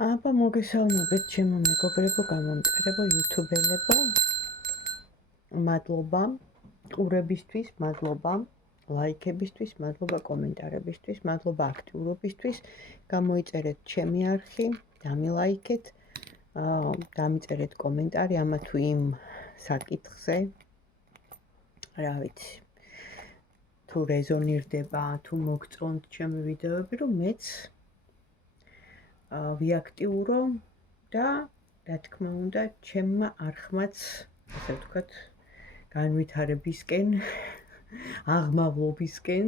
აბა მოგესალმებით ჩემო მეგობრებო, გამომწერებო, იუთუბელებო. მადლობა ყურებისთვის, მადლობა ლაიქებისთვის, მადლობა კომენტარებისთვის, მადლობა აქტიურობისთვის. გამოიწერეთ ჩემი არხი, დამილაიქეთ, დამიწერეთ კომენტარი ამა თუ იმ საკითხზე. რა ვიცი, თუ რეზონირდება, თუ მოგწონთ ჩემი ვიდეოები, რომ მეც ვიაქტიურო და რა თქმა უნდა ჩემმა არხმაც ასე ვთქვათ განვითარებისკენ აღმავლობისკენ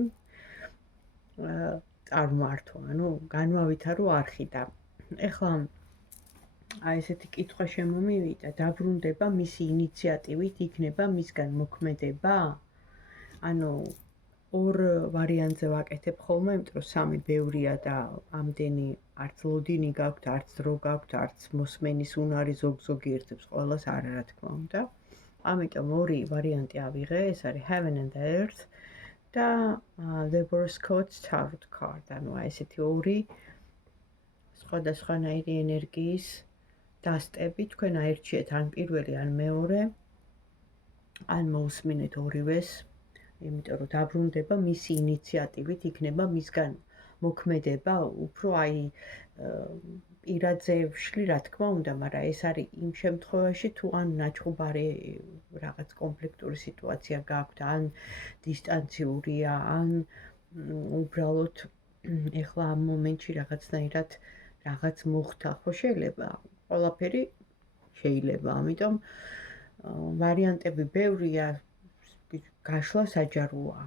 წარმართო, ანუ განვავითარო არხი და ეხლა აი ესეთი კითხვა შემომივიდა, დაბრუნდება მისი ინიციატივით, იქნება მისგან მოქმედება? ანუ ორ ვარიანტზე ვაკეთებ ხოლმე, იმიტომ რომ სამი ბევრია და ამდენი არც ლოდინი გაქვთ, არც დრო გაქვთ, არც მოსმენის უნარი ზოგ-ზოგი ერთებს ყველას არა, რა თქმა უნდა. ამიტომ ორი ვარიანტი ავიღე, ეს არის Heaven and Earth და The Horoscope Tarot Card. ანუ ესეთი ორი სხვადასხვანაირი ენერგიის დასტები, თქვენ აირჩიეთ ან პირველი, ან მეორე, ან მოусმინეთ ორივეს. იმიტომ რომ დაბრუნდება მისი ინიციატივით, იქნება მისგან მოქმედება, უფრო აი პირადზე ვშლი, რა თქმა უნდა, მაგრამ ეს არის იმ შემთხვევაში, თუ ან ნაჩხუბარი რაღაც კონფლიქტური სიტუაცია გაქვთ, ან დისტანციურია, ან უბრალოდ ეხლა ამ მომენტში რაღაცნაირად რაღაც მოხდა, ხო შეიძლება, ყველაფერი შეიძლება, ამიტომ ვარიანტები ბევრია, გაშლა საჯაროა.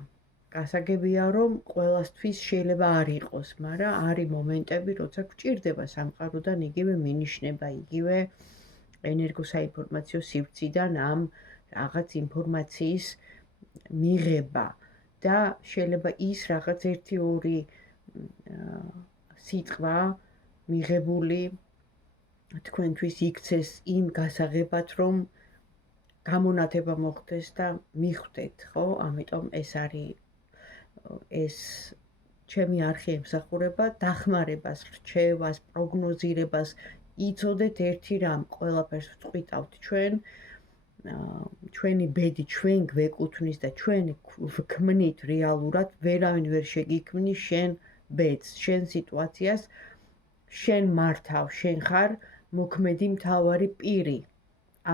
გასაგებია, რომ ყველასთვის შეიძლება არ იყოს, მაგრამ არის მომენტები, როცა გვჭირდება სამყაროდან იგივე მინიშნება, იგივე ენერგოსაინფორმაციო სივრციდან ამ რაღაც ინფორმაციის მიღება და შეიძლება ის რაღაც 1-2 სიტყვა მიღებული თქვენთვის იქცეს იმ გასაღებად, რომ გამონათება მოხდეს და მიხვდეთ, ხო? ამიტომ ეს არის ეს ჩემი არხი ემსახურება დახმარებას, რჩევას, პროგნოზირებას, იცოდეთ ერთი რამ, ყველაფერს ვწყვიტავთ ჩვენ, ჩვენი ბედი ჩვენ გვეკუთვნის და ჩვენ ვქმნით რეალურად, ვერავინ ვერ შეგიქმნის შენ ბედს, შენ სიტუაციას, შენ მართავ, შენ ხარ მოქმედი მთავარი პირი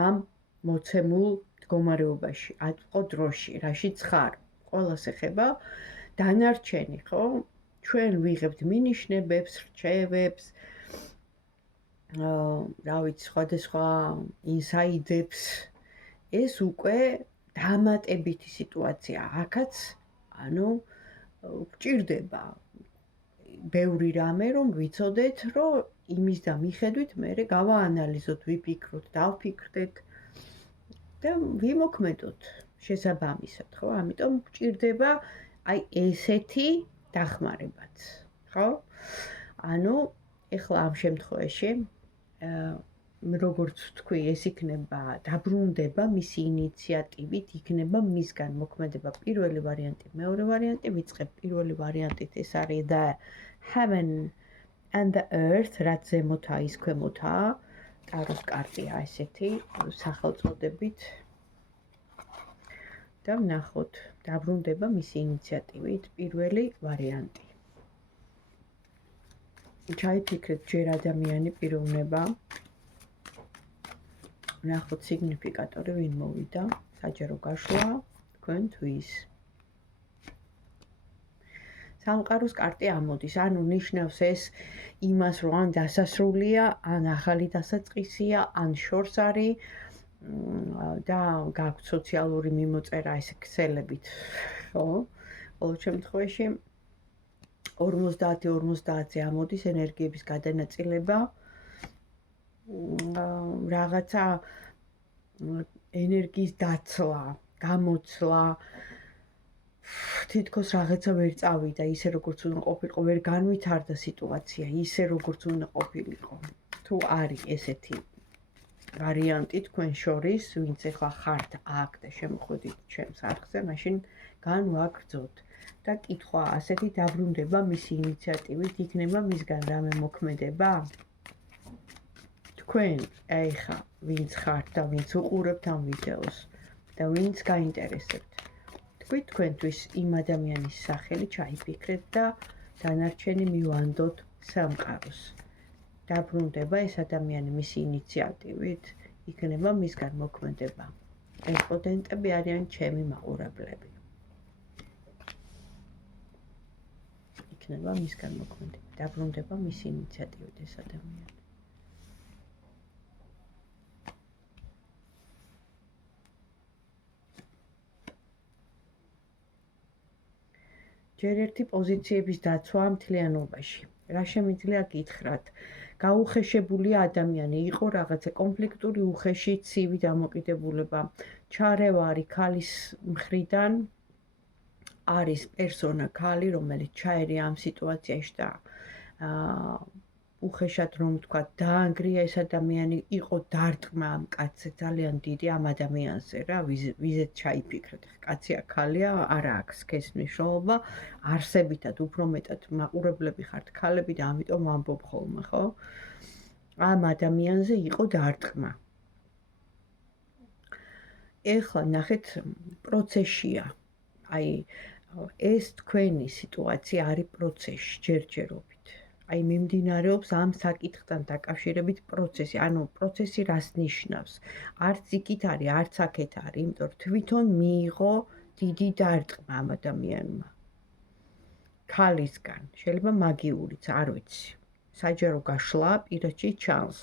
ამ მოცემულ მდგომარეობაში, ატყო დროში, რაშიც ხარ, ყველას ეხება დანარჩენი, ხო? ჩვენ ვიღებთ მინიშნებებს, რჩევებს, რა ვიცი, სხვადასხვა ინსაიდებს, ეს უკვე დამატებითი სიტუაცია, აქაც, ანუ გვჭირდება ბევრი რამე, რომ ვიცოდეთ, რომ იმის და მიხედვით მე გავაანალიზოთ, ვიფიქროთ, დავფიქრდეთ და ვიმოქმედოთ შესაბამისად, ხო? ამიტომ გვჭირდება აი ესეთი დახმარებაც, ხო? ანუ ეხლა ამ შემთხვევაში როგორც ვთქვი, ეს იქნება დაბრუნდება მისი ინიციატივით, იქნება მისგან მოქმედება პირველი ვარიანტი, მეორე ვარიანტი, ვიწყებ პირველი ვარიანტით, ეს არის The Heaven and the Earth, რაც ზემოთაა, ის ქვემოთაა. ტაროს კარტია ესეთი სახელწოდებით და ვნახოთ, დაბრუნდება მისი ინიციატივით პირველი ვარიანტი. ჩაიფიქრეთ ჯერ ადამიანი პიროვნება, ვნახოთ სიგნიფიკატორი ვინ მოვიდა, საჯარო გაშლა თქვენთვის. სამყაროს კარტი ამოდის, ანუ ნიშნავს ეს იმას, რომ ან დასასრულია, ან ახალი დასაწყისია, ან შორს არის და გაქვთ სოციალური მიმოწერა ეს ქსელებით, ხო? ყოველ შემთხვევაში 50-50-ზე ამოდის ენერგიების გადანაწილება, რაღაცა ენერგიის დაცლა, გამოცლა, თითქოს რაღაცა ვერ წავიდა ისე როგორც უნდა ყოფილიყო, ვერ განვითარდა სიტუაცია ისე როგორც უნდა ყოფილიყო. თუ არის ესეთი ვარიანტი თქვენ შორის, ვინც ახლა ხართ აქ და შემოხვედით ჩემს არხზე, მაშინ განვაგრძოთ. და კითხვა ასეთი, დაბრუნდება მისი ინიციატივით, იქნება მისგან რამე მოქმედება? თქვენ ეხა ვინც ხართ და ვინც უყურებთ ამ ვიდეოს და ვინც გაინტერესებთ, თქვენთვის იმ ადამიანის სახელი ჩაიფიქრეთ და დანარჩენი მივანდოთ სამყაროს. დაბრუნდება ეს ადამიანი მისი ინიციატივით, იქნება მისგან მოქმედება. რესპონდენტები არიან ჩემი მაყურებლები. იქნება მისგან მოქმედება. დაბრუნდება მისი ინიციატივით ეს ადამიანი. ჯერ ერთი პოზიციების დაცვა მთლიანობაში. რა შემიძლია გითხრათ? გაუხეშებული ადამიანი იყო რაღაცა კონფლიქტური უხეში ცივი დამოკიდებულება. ჩარევარი ქალის მხრიდან არის პერსონა ქალი, რომელიც ჩაერია ამ სიტუაციაში და უხეშად რომ ვთქვა, დაანგრია ეს ადამიანი, იყო დარტყმა ამ კაცზე ძალიან დიდი ამ ადამიანზე რა, ვიზეთ ჩაიფიქრეთ. კაცია, ქალია, არა აქვს ეს მნიშვნელობა, არსებითად უფრო მეტად მაყურებლები ხართ ქალები და ამიტომ ვამბობ ხოლმე, ხო? ამ ადამიანზე იყო დარტყმა. ეხლა ნახეთ პროცესია. აი ეს თქვენი სიტუაცია არის პროცესში ჯერჯერობით. აი მიმდინარეობს ამ საკითხთან დაკავშირებით პროცესი. ანუ პროცესი რას ნიშნავს? არც იქით არის, არც აქეთ არის, იმიტომ რომ თვითონ მიიღო დიდი დარტყმა ამ ადამიანმა. ქალისგან, შეიძლება მაგიურიც, არ ვიცი. საჯარო გაშლა პირადში ჩანს.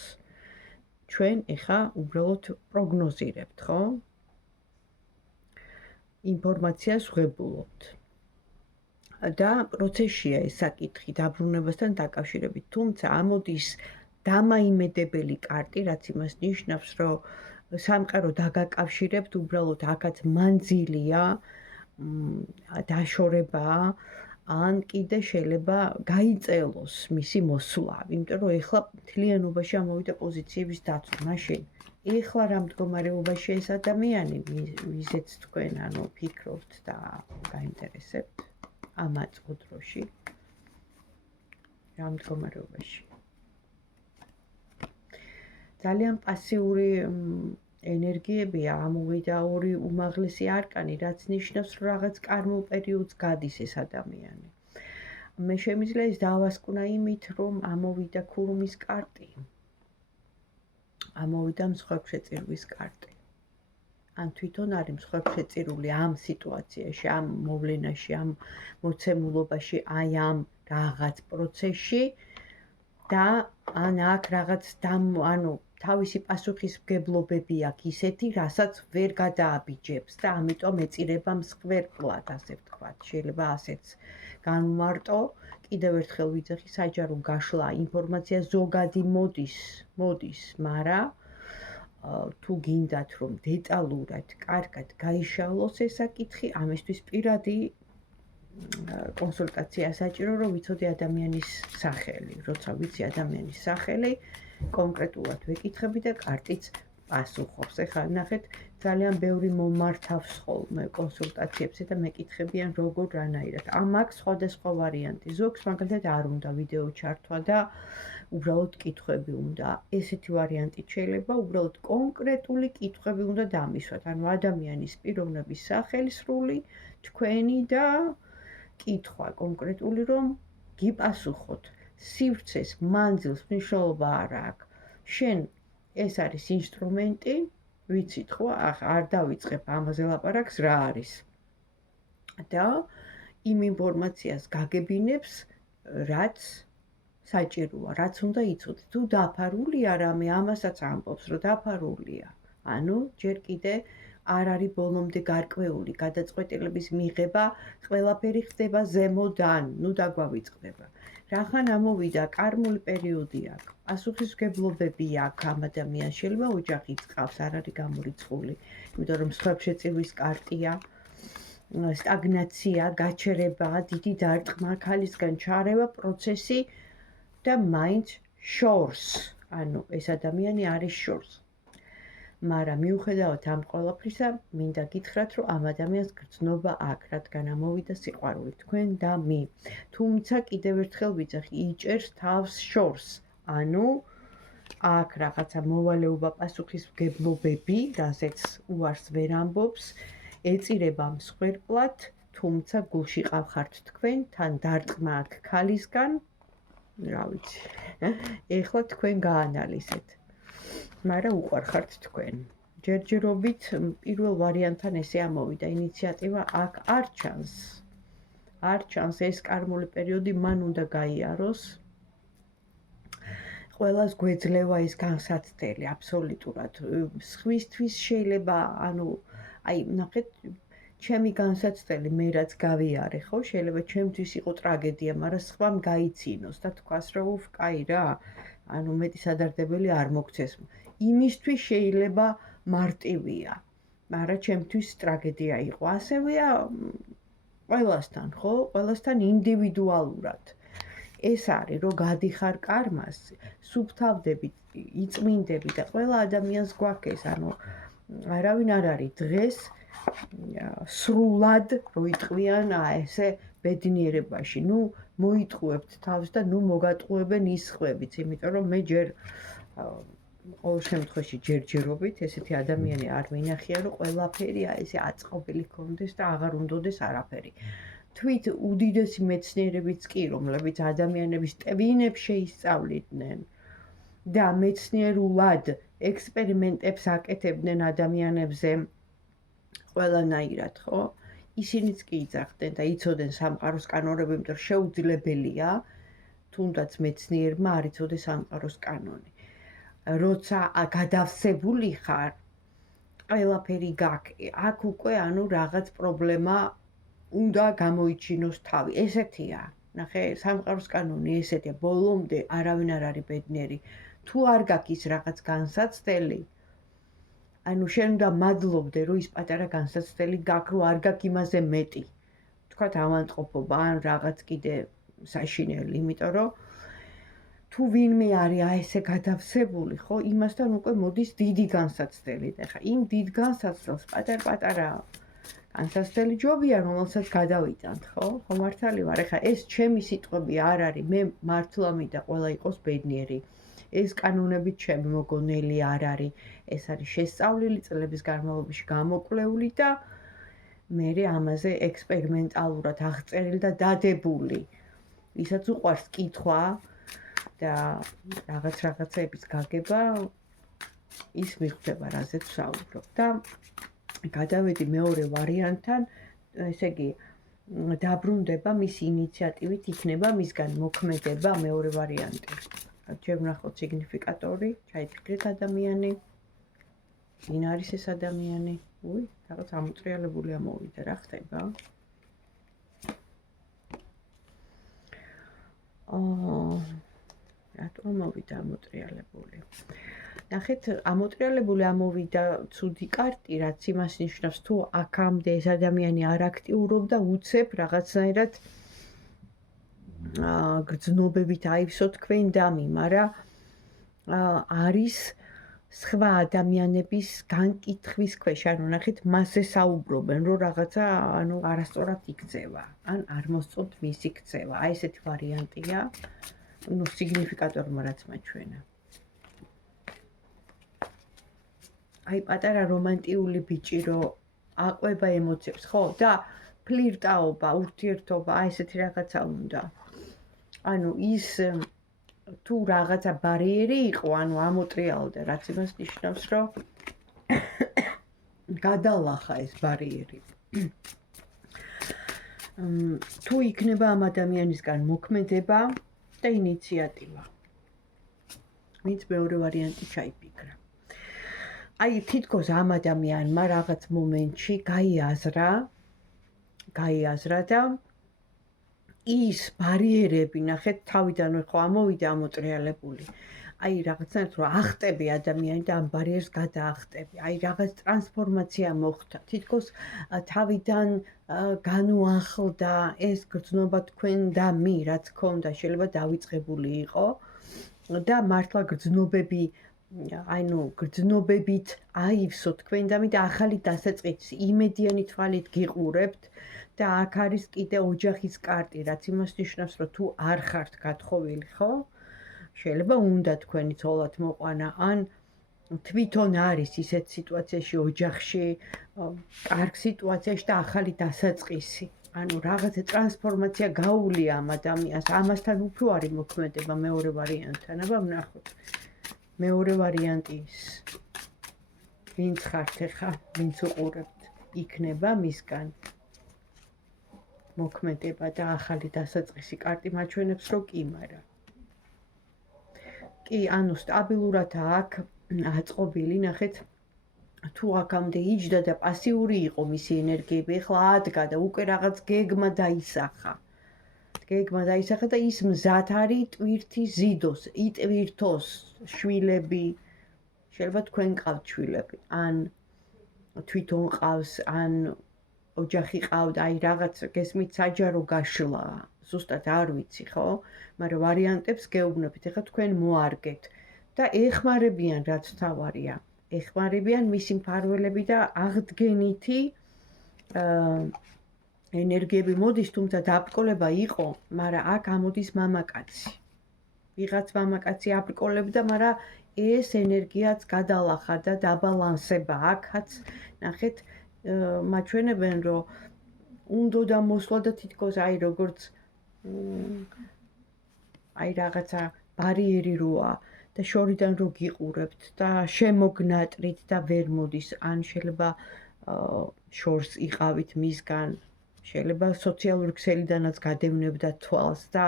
ჩვენ ეხა უბრალოდ პროგნოზირებთ, ხო? ინფორმაციას ვღებულობთ. და პროცესია ეს საკითხი დაბრუნებასთან დაკავშირებით. თუმცა ამოდის დამაიმედებელი კარტი, რაც იმას ნიშნავს, რომ სამყარო დაგაკავშირებთ, უბრალოდ აქაც მანძილია, დაშორებაა, ან კიდე შეიძლება გაიწელოს მისი მოსვლა. იმიტომ რომ ეხლა მთლიანობაში ამოვიდა პოზიციების დაცვა. მაშინ ეხლა რა მდგომარეობაში ეს ადამიანი, ვიზეც თქვენ ფიქრობთ და გაინტერესებთ ამ აწყო დროში, რა მდგომარეობაში. ძალიან პასიური ენერგიებია, ამოვიდა ორი უმაღლესი არკანი, რაც ნიშნავს, რომ რაღაც კარმულ პერიოდს გადის ეს ადამიანი. მე შემიძლია ის დავასკვნა იმით, რომ ამოვიდა ქურუმის კარტი. ამოვიდა მსხვერპლშეწირვის კარტი. ან თვითონ არის მსხვერპლშეწირული ამ სიტუაციაში, ამ მოვლენაში, ამ მოცემულობაში, აი ამ რაღაც პროცესში და ან აქ რაღაც თავისი პასუხისმგებლობები აქვს ისეთი, რასაც ვერ გადააბიჯებს და ამიტომ ეწირება მსხვერპლად, ასე ვთქვათ. შეიძლება ასეც განვმარტო. კიდევ ერთხელ ვიძახი, საჯარო გაშლა, ინფორმაცია ზოგადი მოდის, მაგრამ თუ გინდათ რომ დეტალურად, კარგად გაიშალოს ეს საკითხი, ამისთვის პირადი კონსულტაცია საჭირო, რომ ვიცოდე ადამიანის სახელი. როცა ვიცი ადამიანის სახელი, კონკრეტულად ვეკითხები და კარტიც პასუხობს. ეხლა ნახეთ, ძალიან ბევრი მომართავს ხოლმე კონსულტაციებზე და მეკითხებიან როგორ რანაირად. აქვს სხვადასხვა ვარიანტი. ზოგს მაგალითად არ უნდა ვიდეო ჩართვა და უბრალოდ კითხვები უნდა. ესეთი ვარიანტი შეიძლება, უბრალოდ კონკრეტული კითხვები უნდა დამისვათ. ანუ ადამიანის პიროვნების სახელი სრული, თქვენი და კითხვა კონკრეტული, რომ გიპასუხოთ. სივრცეს, მანძილს მნიშვნელობა არ აქვს. შენ ეს არის ინსტრუმენტი, ვიცით ხო, არ დავიწყებ ამაზე ლაპარაკს რა არის. და იმ ინფორმაციას გაგებინებს, რაც საჭიროა, რაც უნდა იცოდე. თუ დაფარულია რამე, ამასაც ამბობს, რომ დაფარულია. ანუ ჯერ კიდე არ არის ბოლომდე გარკვეული გადაწყვეტილების მიღება, ყველაფერი ხდება ზემოდან, ნუ დაგვავიწყდება. რახან ამოვიდა კარმული პერიოდი აქვს, პასუხისმგებლობები აქვს ამ ადამიანს, შეიძლება ოჯახი წყავს, არ არის გამორიცხული, იმიტომ რომ მსხვერპლშეწირვის კარტია, სტაგნაცია, გაჩერება, დიდი დარტყმა, ქალისგან ჩარევა, პროცესი და მაინც შორს, ანუ ეს ადამიანი არის შორს. მაგრამ მიუხედავად ამ ყველაფრისა, მინდა გითხრათ, რომ ამ ადამიანს გრძნობა აქვს, რადგან ამოვიდა სიყვარული თქვენ და მე. თუმცა კიდევ ერთხელ ვიძახი, იჭერს თავს შორს. ანუ აქ რაღაცა მოვალეობა პასუხისმგებლობები, რაზეც უარს ვერ ამბობს, ეწირება მსხვერპლად, თუმცა გულში ყავხართ თქვენ, თან დარტყმა აქ ქალისგან, რა ვიცი. ეხლა თქვენ გაანალიზეთ. მაგრამ უყვარხართ თქვენ. ჯერჯერობით პირველ ვარიანტთან ესე ამოვიდა ინიციატივა აქ არ ჩანს. არ ჩანს ეს კარმული პერიოდი მან უნდა გაიაროს. ყველას გვეძლევა ის განსაცდელი აბსოლუტურად. სხვისთვის შეიძლება, აი, ნახეთ, ჩემი განსაცდელი მე რაც გავიარე, ხო, შეიძლება ჩემთვის იყო ტრაგედია, მაგრამ სხვამ გაიცინოს და თქვას, რომ უფ, კაი რა, მეტი სადარდებელი არ მოგცეს. იმისთვის შეიძლება მარტივია, მაგრამ ჩემთვის ტრაგედია იყო. ასევეა ყველასთან, ხო? ყველასთან ინდივიდუალურად. ეს არის, რომ გადიხარ კარმას, სუფთავდებით, იწმინდებით და ყველა ადამიანს გვაქვს ეს, არავინ არ არის დღეს სრულად როიტყვიან ესე ბედნიერებაში. მოიტყუებთ თავს და მოგატყუებენ ის ხვებიც, იმიტომ რომ მე ჯერ ყოველ შემთხვევაში ჯერჯერობით ესეთი ადამიანი არ მინახია, რომ ყველაფერი ესე აწყობილი ქონდეს და აღარ უნდოდეს არაფერი. თვით უდიდესი მეცნიერებიც კი, რომლებიც ადამიანების ტვინებს შეისწავლიდნენ და მეცნიერულად ექსპერიმენტებს აკეთებდნენ ადამიანებზე ყველანაირად, ხო? ისინიც კი იძახდნენ და იცოდნენ სამყაროს კანონები, იმიტომ რომ შეუძლებელია თუნდაც მეცნიერმა არ იცოდეს სამყაროს კანონი. როცა გადავსებული ხარ, ყველაფერი გაქვს. აქ უკვე რაღაც პრობლემა უნდა გამოიჩინოს თავი. ესეთია. ნახე, სამყაროს კანონი ესეთია. ბოლომდე არავინ არ არის ბედნიერი. თუ არ გაქვს ის რაღაც განსაცდელი, შენ უნდა მადლობდე, რომ ის პატარა განსაცდელი გაქვს, რომ არ გაქვს იმაზე მეტი. თქვათ ავანტყოფობა ან რაღაც კიდე საშინელი, იმიტომ რომ თუ ვინმე არის ესე გადავსებული, ხო, იმასთან უკვე მოდის დიდი განსაცდელი. ეხლა იმ დიდ განსაცდელს პატარ-პატარა განსაცდელი ჯობია, რომელსაც გადავიტანთ, ხო? ხო მართალი ვარ. ეხლა ეს ჩემი სიტყვები არ არის, მე მართლა მინდა ყველა იყოს ბედნიერი. ეს კანონები ჩემი მოგონელი არ არის. ეს არის შესწავლილი წლების განმავლობაში გამოკვლეული და მე ამაზე ექსპერიმენტალურად აღწერილი და დადებული. ვისაც უყვარს კითხვა და რაღაცების გაგება, ის მიხვდება, რაზეც ვსაუბრობ. და გადავედი მეორე ვარიანტთან, ესე იგი, დაბრუნდება მისი ინიციატივით, იქნება მისგან მოქმედება მეორე ვარიანტი. ჯერ ვნახოთ სიგნიფიკატორი, ჩაიფიქრეთ ადამიანი. ვინ არის ეს ადამიანი? რაღაც ამოტრიალებული ამოვიდა, რა ხდება? რატო ამოვიდა ამოტრიალებული? ნახეთ, ამოტრიალებული ამოვიდა ცუდი კარტი, რაც იმას ნიშნავს, თუ აქამდე ეს ადამიანი არ აქტიურობდა, უცებ რაღაცნაირად გრძნობებით აივსო თქვენ დამი, მაგრამ არის სხვა ადამიანების განკითხვის ქვეშ, ნახეთ, მასზე საუბრობენ, რომ რაღაცა, არასწორად იქცევა, ან არ მოსწონთ მისი ქცევა. აი ესეთი ვარიანტია, სიგნიფიკატორმა რაც მაჩვენა. აი პატარა რომანტიული ბიჭი, რომ აყვება ემოციებს, ხო? და ფლირტაობა, ურთიერთობა, აი ესეთი რაღაცა უნდა. ის თუ რაღაცა ბარიერი იყო, ამოტრიალდა, რაც იმას ნიშნავს, რომ გადალახა ეს ბარიერი. თუ იქნება ამ ადამიანისგან მოქმედება და ინიციატივა. ვინც მეორე ვარიანტი ჩაიფიქრა. აი თითქოს ამ ადამიანმა რაღაც მომენტში გაიაზრა და ის ბარიერები, ნახეთ, თავიდანვე ხო ამოვიდა ამოტრიალებული. აი რაღაცნაირად რომ ახტები ადამიანი და ამ ბარიერს გადაახტები. აი რაღაც ტრანსფორმაცია მოხდა. თითქოს თავიდან განუახლდა ეს გრძნობა თქვენ და მი, რაც ქონდა, შეიძლება დავიწყებული იყო და მართლა გრძნობებით აივსო თქვენ და მი და ახალი დასაწყისის იმედიანი თვალით გიყურებთ. და აქ არის კიდე ოჯახის კარტი, რაც იმას ნიშნავს, რომ თუ არ ხართ გათხოვილი, ხო? შეიძლება უნდა თქვენი ცოლად მოყვანა, ან თვითონ არის ისეთ სიტუაციაში ოჯახში, კარგ სიტუაციაში და ახალი დასაწყისი. ანუ რაღაცა ტრანსფორმაცია გაუვლია ამ ადამიანს, ამასთან უფრო არის მოქმედება მეორე ვარიანტთან. აბა ვნახოთ. მეორე ვარიანტი ის. ვინც ხართ ახლა, ვინც უყურებთ, იქნება მისგან მოქმედება და ახალი დასაწყისი. კარტი მაჩვენებს, რომ კი, მაგრამ კი, ანუ სტაბილურად აქ აწყობილი, ნახეთ, თუ აქამდე იჯდა და პასიური იყო მისი ენერგიები, ახლა ადგა და უკვე რაღაც გეგმა დაისახა. გეგმა დაისახა და ის მზად არის ტვირთი ზიდოს, იტვირთოს შვილები, შეიძლება თქვენ ყავთ შვილები, ან თვითონ ყავს, ან ოჯახი ყავთ, აი რაღაც გესმით საჯარო გაშლა, ზუსტად არ ვიცი, ხო? მაგრამ ვარიანტებს გეუბნებით, ახლა თქვენ მოარგეთ და ეხმარებიან რაც თავარია. ეხმარებიან მისი მფარველები და აღდგენითი ენერგიები მოდის, თუმცა დაბრკოლება იყო, მაგრამ აქ ამოდის მამაკაცი. ვიღაც მამაკაცი აბრკოლებდა, მაგრამ ეს ენერგიაც გადალახა და დაბალანსება. აქაც ნახეთ, მაჩვენებენ, რომ უნდა და მოსვლა და თითქოს აი როგორც აი რაღაცა ბარიერი როა და შორიდან რო გიყურებთ და შემოგნატრით და ვერ მოდის, ან შეიძლება შორს იყავით მისგან, შეიძლება სოციალური ქსელიდანაც გადევნებდა თვალს და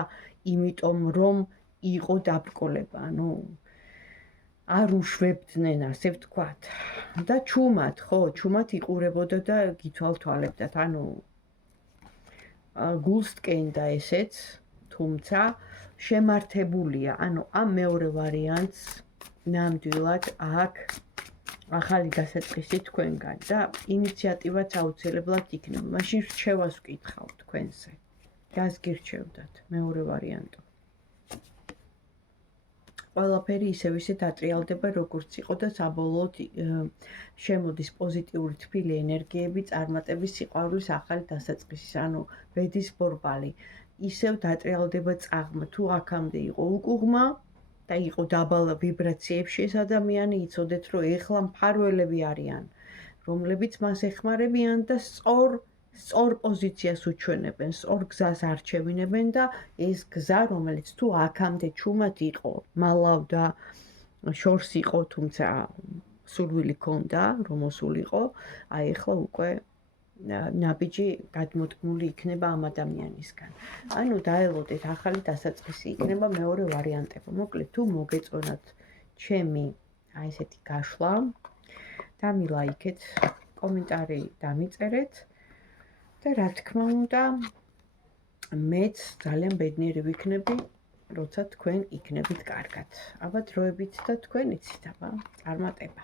იმიტომ რომ იყო დაბრკოლება, ანუ არ უშვებდნენ, ასე ვთქვათ. და ჩუმად, ხო, ჩუმად იყურებოდა და გითვალთვალებდათ, ანუ გულს ტკენდა ესეც, თუმცა შემართებულია, ანუ ამ მეორე ვარიანტს ნამდვილად აქ ახალი დასაწყისი თქვენგან და ინიციატივაც აუცილებლად იქნება. მაშინ რჩევას ვკითხავ თქვენზე. რას გირჩევდათ მეორე ვარიანტო? ყველაფერი ისევ ისე დატრიალდება, როგორც იყო და საბოლოოდ შემოდის პოზიტიური თბილი ენერგიები წარმატების სიყვარულის ახალი დასაწყისის, ანუ ბედის ბორბალი. ისევ დატრიალდება წაღმა, თუ აქამდე იყო უკუღმა და იყო დაბალ ვიბრაციებში ეს ადამიანი, იცოდეთ, რომ ეხლა მფარველები არიან, რომლებიც მას ეხმარებიან და სწორ პოზიციას უჩვენებენ, სწორ გზას არჩევინებენ და ეს გზა, რომელიც თუ აქამდე ჩუმად იყო, მალავ და შორს იყო, თუმცა სურვილი ჰქონდა, რომ მოსულიყო, აი ეხლა უკვე ნაბიჯი გადმოდგმული იქნება ამ ადამიანისგან. ანუ დაელოდეთ ახალი დასაწყისი იქნება მეორე ვარიანტება. მოკლედ, თუ მოგეწონათ ჩემი აი ესეთი გაშლა, დამილაიქეთ, კომენტარი დამიწერეთ და რა თქმა უნდა, მეც ძალიან ბედნიერი ვიქნები, როცა თქვენ იქნებით კარგად. აბა დროებით და თქვენ იცით, აბა წარმატება.